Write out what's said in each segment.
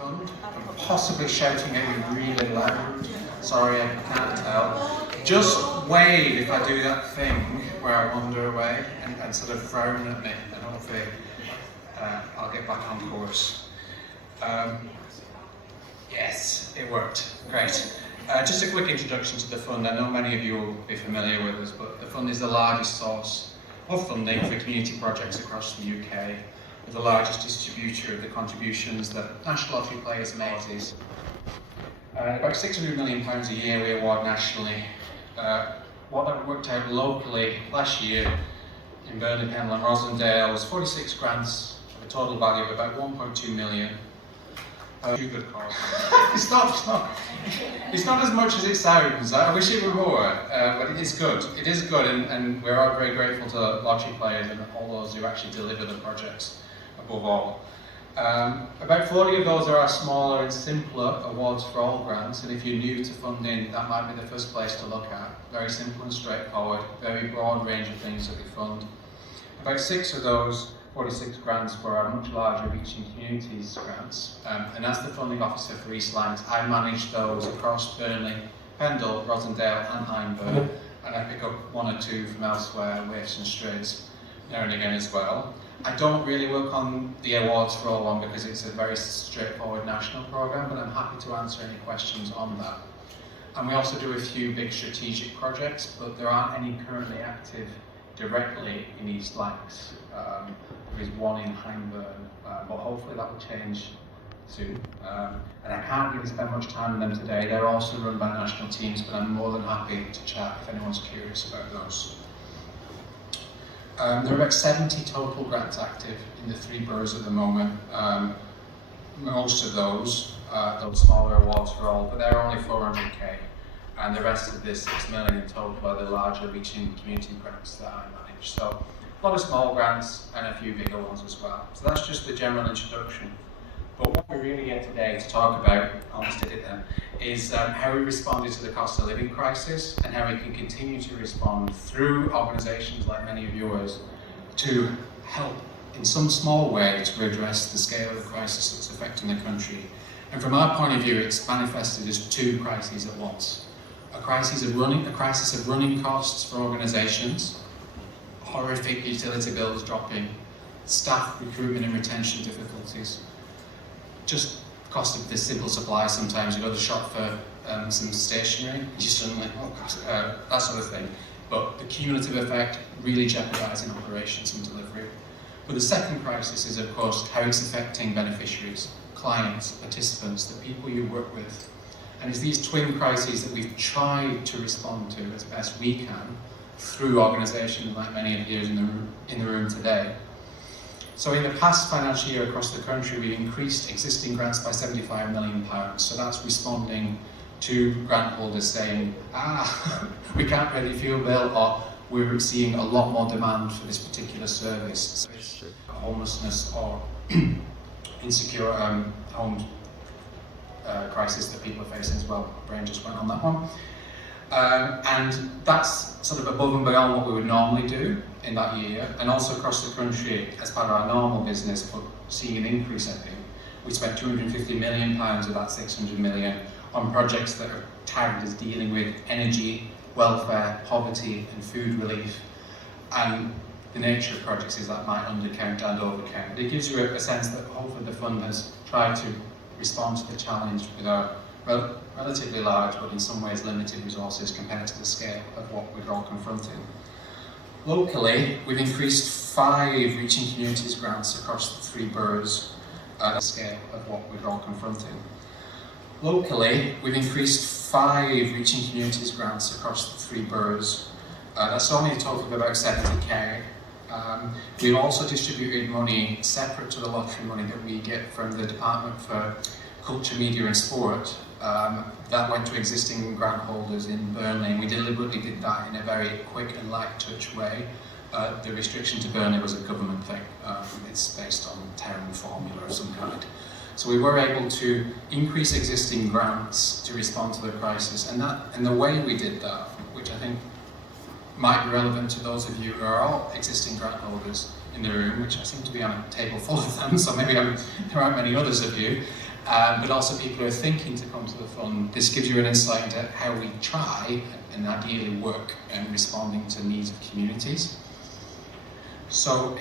fund. I'm possibly shouting at you really loud. Sorry, I can't tell. Just wave if I do that thing where I wander away and sort of frown at me, and hopefully I'll get back on course. Yes, it worked. Great. Just a quick introduction to the fund. I know many of you will be familiar with us, but the fund is the largest source of funding for community projects across the UK. We're the largest distributor of the contributions that national lottery players make. About £600 million a year we award nationally. What that worked out locally last year in Burnley, Pendle and Rosendale was 46 grants of a total value of about 1.2 million. Good cause. It's not as much as it sounds. I wish it were more, but it is good. It is good, and we're all very grateful to lottery players and all those who actually deliver the projects above all. About 40 of those are our smaller and simpler awards for all grants, and if you're new to funding, that might be the first place to look at. Very simple and straightforward, very broad range of things that we fund. About 6 of those 46 grants were our much larger Reaching Communities grants, and as the funding officer for East Lancs, I manage those across Burnley, Pendle, Rosendale and Hyndburn, and I pick up 1 or 2 from elsewhere, Waifs and Strays, now and again as well. I don't really work on the awards for all one because it's a very straightforward national programme, but I'm happy to answer any questions on that. And we also do a few big strategic projects, but there aren't any currently active directly in East Lancs. There is 1 in Hyndburn, but hopefully that will change soon. And I can't really spend much time on them today. They're also run by national teams, but I'm more than happy to chat if anyone's curious about those. There are about 70 total grants active in the 3 boroughs at the moment. Most of those smaller awards for all, but they're only 400k, and the rest of this 6 million in total are the larger Reaching Community grants that I manage. So a lot of small grants and a few bigger ones as well. So that's just the general introduction. But what we're really here today to talk about, almost did it then, is how we responded to the cost of living crisis and how we can continue to respond through organisations like many of yours to help in some small way to address the scale of the crisis that's affecting the country. And from our point of view, it's manifested as 2 crises at once. A crisis of running costs for organisations, horrific utility bills dropping, staff recruitment and retention difficulties, just cost of the simple supplies. Sometimes you go to the shop for some stationery, you suddenly, oh gosh, that sort of thing. But the cumulative effect really jeopardising operations and delivery. But the second crisis is, of course, how it's affecting beneficiaries, clients, participants, the people you work with. And it's these twin crises that we've tried to respond to as best we can through organisations like many of you in the room today. So in the past financial year across the country, we increased existing grants by £75 million. So that's responding to grant holders saying, we can't pay the fuel bill, or we're seeing a lot more demand for this particular service. So homelessness or insecure home crisis that people are facing as well. Brain just went on that one. And that's sort of above and beyond what we would normally do in that year, and also across the country as part of our normal business, but seeing an increase, I think. We spent £250 million of that 600 million on projects that are tagged as dealing with energy, welfare, poverty and food relief. And the nature of projects is that might undercount and overcount. It gives you a sense that hopefully the fund has tried to respond to the challenge with our relatively large, but in some ways limited resources compared to the scale of what we're all confronting. Locally, we've increased 5 Reaching Communities grants across the 3 boroughs, the scale of what we're all confronting. Locally, we've increased 5 Reaching Communities grants across the 3 boroughs. That's only a total of about 70k. We've also distributed money separate to the lottery money that we get from the Department for Culture, Media and Sport. That went to existing grant holders in Burnley, and we deliberately did that in a very quick and light touch way. The restriction to Burnley was a government thing. It's based on term formula of some kind. So we were able to increase existing grants to respond to the crisis, and the way we did that, which I think might be relevant to those of you who are all existing grant holders in the room, which I seem to be on a table full of them, so maybe there aren't many others of you. but also people who are thinking to come to the fund. This gives you an insight into how we try and ideally work in responding to needs of communities. So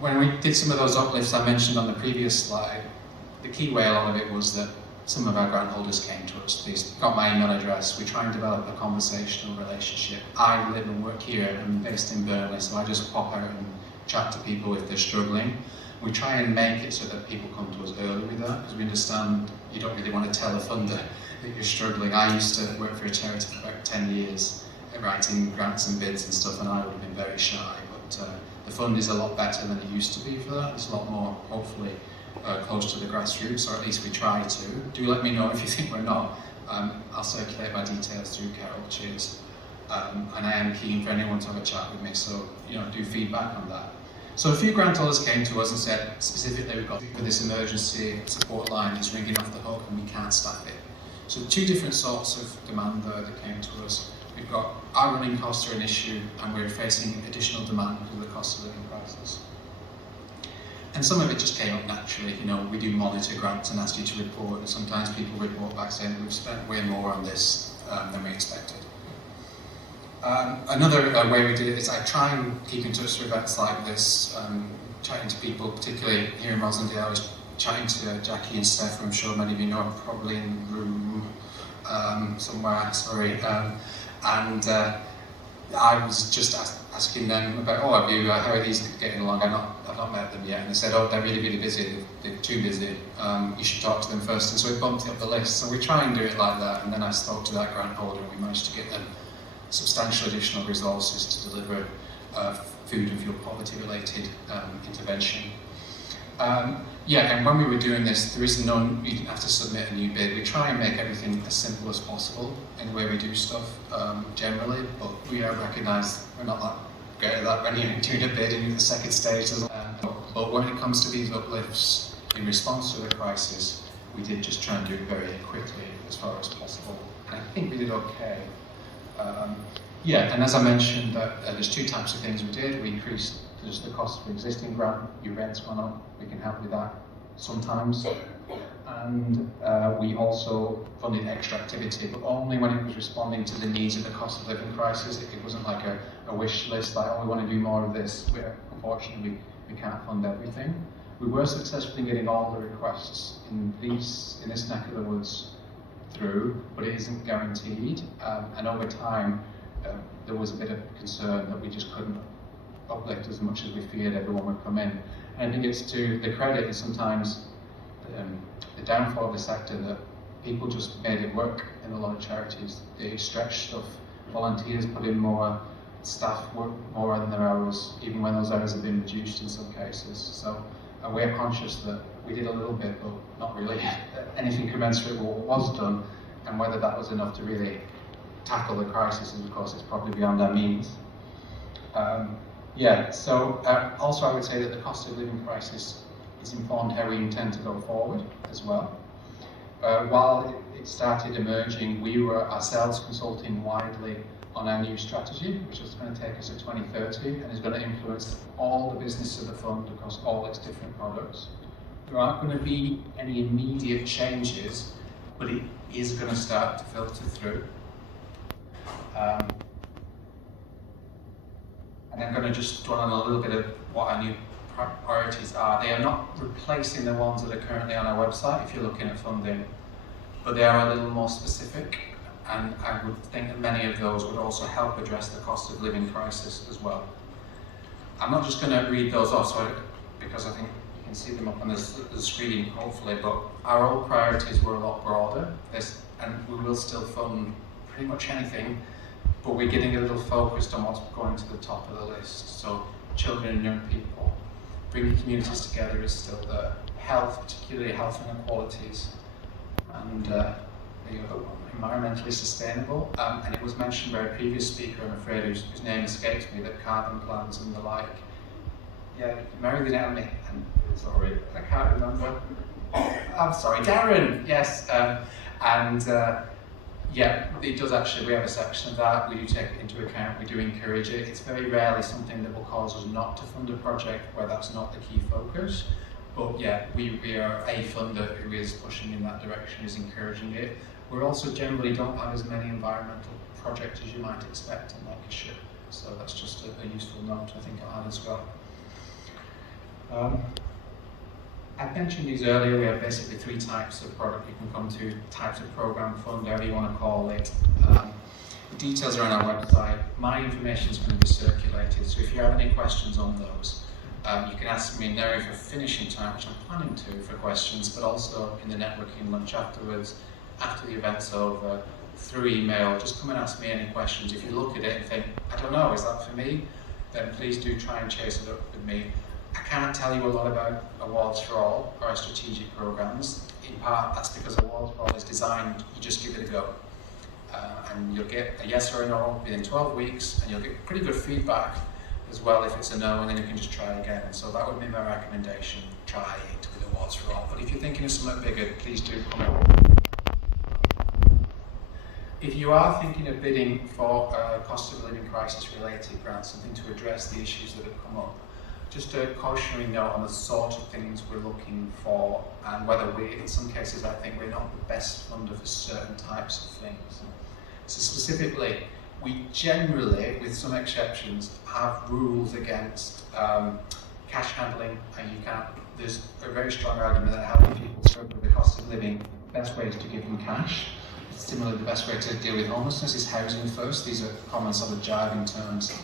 when we did some of those uplifts I mentioned on the previous slide, the key way along of it was that some of our grant holders came to us. They got my email address. We try and develop a conversational relationship. I live and work here. I'm based in Burnley, so I just pop out and chat to people if they're struggling. We try and make it so that people come to us early with that, because we understand you don't really want to tell a funder that you're struggling. I used to work for a charity for about 10 years, writing grants and bids and stuff, and I would have been very shy. But the fund is a lot better than it used to be for that. It's a lot more, hopefully, close to the grassroots, or at least we try to. Do let me know if you think we're not. I'll circulate my details through Carol. Cheers. And I am keen for anyone to have a chat with me, so do feedback on that. So a few grant holders came to us and said, specifically, we've got for this emergency support line is ringing off the hook and we can't staff it. So two different sorts of demand there that came to us. We've got our running costs are an issue and we're facing additional demand because of the cost of living crisis. And some of it just came up naturally. We do monitor grants and ask you to report, and sometimes people report back saying we've spent way more on this than we expected. Another way we do it is I try and keep in touch with events like this, chatting to people, particularly here in Rosendale. I was chatting to Jackie and Steph, who I'm sure many of you know are probably in the room somewhere, sorry. And I was just asking them about, how are these getting along? I've not met them yet. And they said, they're really, really busy. They're too busy. You should talk to them first. And so it bumped up the list. So we try and do it like that. And then I spoke to that grant holder and we managed to get them substantial additional resources to deliver food and fuel poverty related intervention. And when we were doing this, you didn't have to submit a new bid. We try and make everything as simple as possible in the way we do stuff generally, but we recognise we're not that great at that when you're doing a bid in the second stage. But when it comes to these uplifts in response to the crisis, we did just try and do it very quickly as far as possible. And I think we did okay. And as I mentioned, there's two types of things we did. We increased just the cost of the existing grant. Your rent's gone up. We can help with that sometimes. And we also funded extra activity, but only when it was responding to the needs of the cost of living crisis. It wasn't like a wish list, like, we want to do more of this. Unfortunately, we can't fund everything. We were successful in getting all the requests in this neck of the woods through, but it isn't guaranteed. And over time, there was a bit of concern that we just couldn't uplift as much as we feared everyone would come in. And I think it's to the credit and sometimes the downfall of the sector that people just made it work in a lot of charities. They stretched stuff. Volunteers put in more, staff work more than their hours, even when those hours have been reduced in some cases. So we're conscious that we did a little bit, but not really anything commensurate with what was done, and whether that was enough to really tackle the crisis, and of course it's probably beyond our means. Also I would say that the cost of living crisis has informed how we intend to go forward as well. While it started emerging, we were ourselves consulting widely on our new strategy, which is going to take us to 2030 and is going to influence all the business of the fund across all its different products. There aren't going to be any immediate changes, but it is going to start to filter through. And I'm going to just dwell on a little bit of what our new priorities are. They are not replacing the ones that are currently on our website if you're looking at funding, but they are a little more specific, and I would think that many of those would also help address the cost of living crisis as well. I'm not just going to read those off because I think you can see them up on the screen hopefully, but our old priorities were a lot broader, and we will still fund pretty much anything, but we're getting a little focused on what's going to the top of the list. So children and young people, bringing communities together is still there. Health, particularly health inequalities, and the other one, environmentally sustainable. And it was mentioned by a previous speaker, I'm afraid, whose name escapes me, that carbon plans and the like. Yeah, Mary Lynette and sorry, I can't remember. I'm sorry, Darren, yes. It does actually, we have a section of that, we do take it into account, we do encourage it. It's very rarely something that will cause us not to fund a project where that's not the key focus, But yeah, we are a funder who is pushing in that direction, is encouraging it. We also generally don't have as many environmental projects as you might expect in Lancashire, so that's just a useful note I think I'll add as well. I mentioned these earlier. We have basically 3 types of product you can come to, types of program, fund, whatever you want to call it. The details are on our website. My information is going to be circulated, so if you have any questions on those, you can ask me now for finishing time, which I'm planning to, for questions, but also in the networking lunch afterwards, after the event's over, through email. Just come and ask me any questions. If you look at it and think, I don't know, is that for me? Then please do try and chase it up with me. I can't tell you a lot about Awards for All or our strategic programs. In part, that's because Awards for All is designed, you just give it a go. And you'll get a yes or a no within 12 weeks, and you'll get pretty good feedback as well if it's a no, and then you can just try again. So that would be my recommendation, try it with Awards for All. But if you're thinking of something bigger, please do come on. If you are thinking of bidding for a cost of living crisis related grant, something to address the issues that have come up, just a cautionary note on the sort of things we're looking for, and whether in some cases I think we're not the best funder for certain types of things. So specifically, we generally, with some exceptions, have rules against cash handling, and there's a very strong argument that helping people struggle with the cost of living, the best way is to give them cash. Similarly, the best way to deal with homelessness is housing first. These are common sort of jargon terms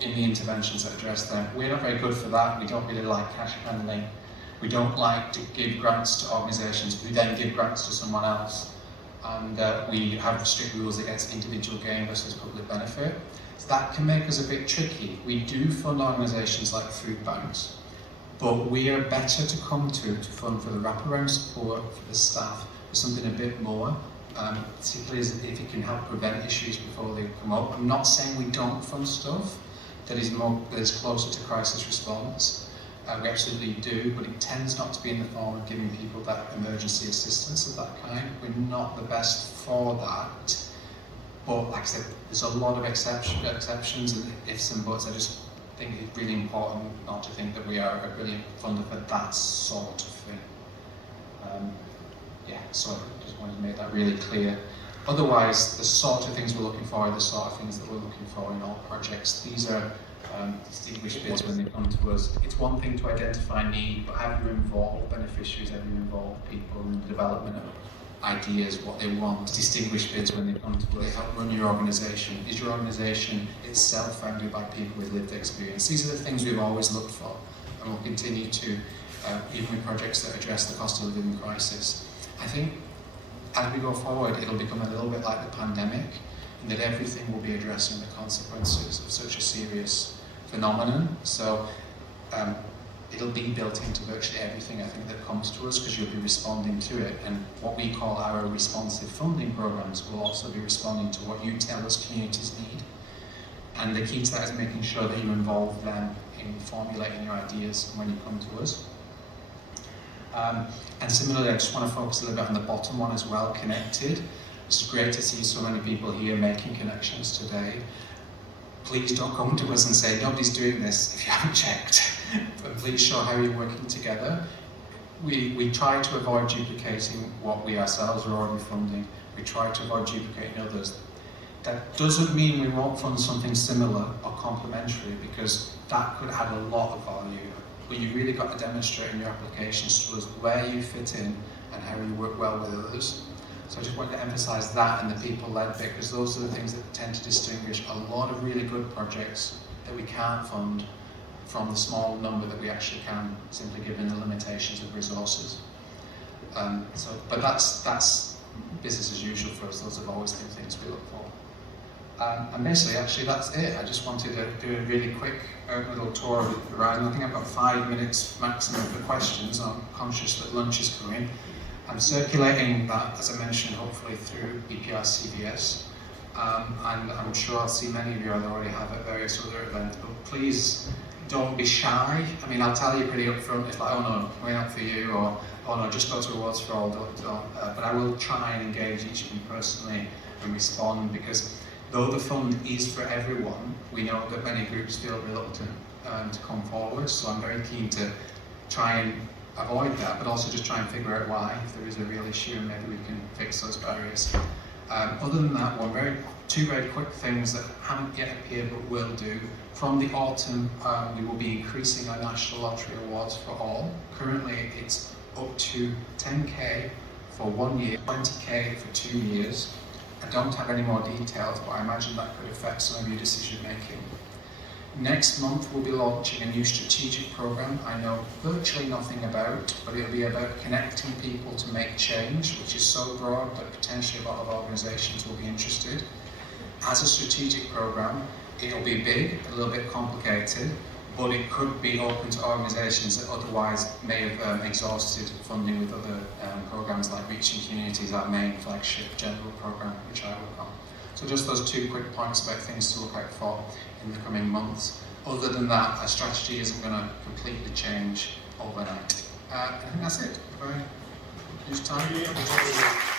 in the interventions that address them. We're not very good for that. We don't really like cash handling. We don't like to give grants to organisations who then give grants to someone else. And we have strict rules against individual gain versus public benefit. So that can make us a bit tricky. We do fund organisations like food banks, but we are better to come to fund for the wraparound support for the staff, for something a bit more, particularly if it can help prevent issues before they come up. I'm not saying we don't fund stuff that is closer to crisis response. We absolutely do, but it tends not to be in the form of giving people that emergency assistance of that kind. We're not the best for that, but like I said, there's a lot of exceptions and ifs and buts. I just think it's really important not to think that we are a brilliant funder for that sort of thing. So I just wanted to make that really clear. Otherwise, the sort of things we're looking for are the sort of things that we're looking for in all projects. These are distinguished bids when they come to us. It's one thing to identify need, but have you involved beneficiaries, have you involved people in the development of ideas, what they want? Distinguished bids when they come to us. They help run your organisation. Is your organisation itself founded by people with lived experience? These are the things we've always looked for, and we'll continue to, even with projects that address the cost of living crisis. I think as we go forward, it'll become a little bit like the pandemic, in that everything will be addressing the consequences of such a serious phenomenon. So it'll be built into virtually everything I think that comes to us, because you'll be responding to it. And what we call our responsive funding programs will also be responding to what you tell us communities need. And the key to that is making sure that you involve them in formulating your ideas when you come to us. And similarly, I just want to focus a little bit on the bottom one as well, connected. It's great to see so many people here making connections today. Please don't come to us and say, nobody's doing this if you haven't checked. But please show how you're working together. We try to avoid duplicating what we ourselves are already funding. We try to avoid duplicating others. That doesn't mean we won't fund something similar or complementary, because that could add a lot of value. But you really got to demonstrate in your applications to us where you fit in and how you work well with others. So I just wanted to emphasise that and the people-led bit, because those are the things that tend to distinguish a lot of really good projects that we can't fund from the small number that we actually can, simply given the limitations of resources. But that's business as usual for us. Those have always been things we look for. And basically, actually, that's it. I just wanted to do a really quick little tour around. I think I've got 5 minutes maximum for questions. I'm conscious that lunch is coming. I'm circulating that, as I mentioned, hopefully through BPRCVS. And I'm sure I'll see many of you I already have at various other events. But please don't be shy. I mean, I'll tell you pretty upfront. It's like, oh no, we're not for you, or oh no, just go to Awards for All. Don't. But I will try and engage each of you personally and respond, because though the fund is for everyone, we know that many groups feel reluctant to come forward, so I'm very keen to try and avoid that, but also just try and figure out why, if there is a real issue, and maybe we can fix those barriers. Other than that, two very quick things that haven't yet appeared but will do. From the autumn, we will be increasing our National Lottery Awards for all. Currently, it's up to 10k for 1 year, 20k for 2 years. I don't have any more details, but I imagine that could affect some of your decision making. Next month, we'll be launching a new strategic program I know virtually nothing about, but it'll be about connecting people to make change, which is so broad that potentially a lot of organisations will be interested. As a strategic program, it'll be big, a little bit complicated, but it could be open to organisations that otherwise may have exhausted funding with other programmes like Reaching Communities, our main flagship general programme, which I work on. So just those 2 quick points about things to look out for in the coming months. Other than that, our strategy isn't going to completely change overnight. I think that's it. Very huge time.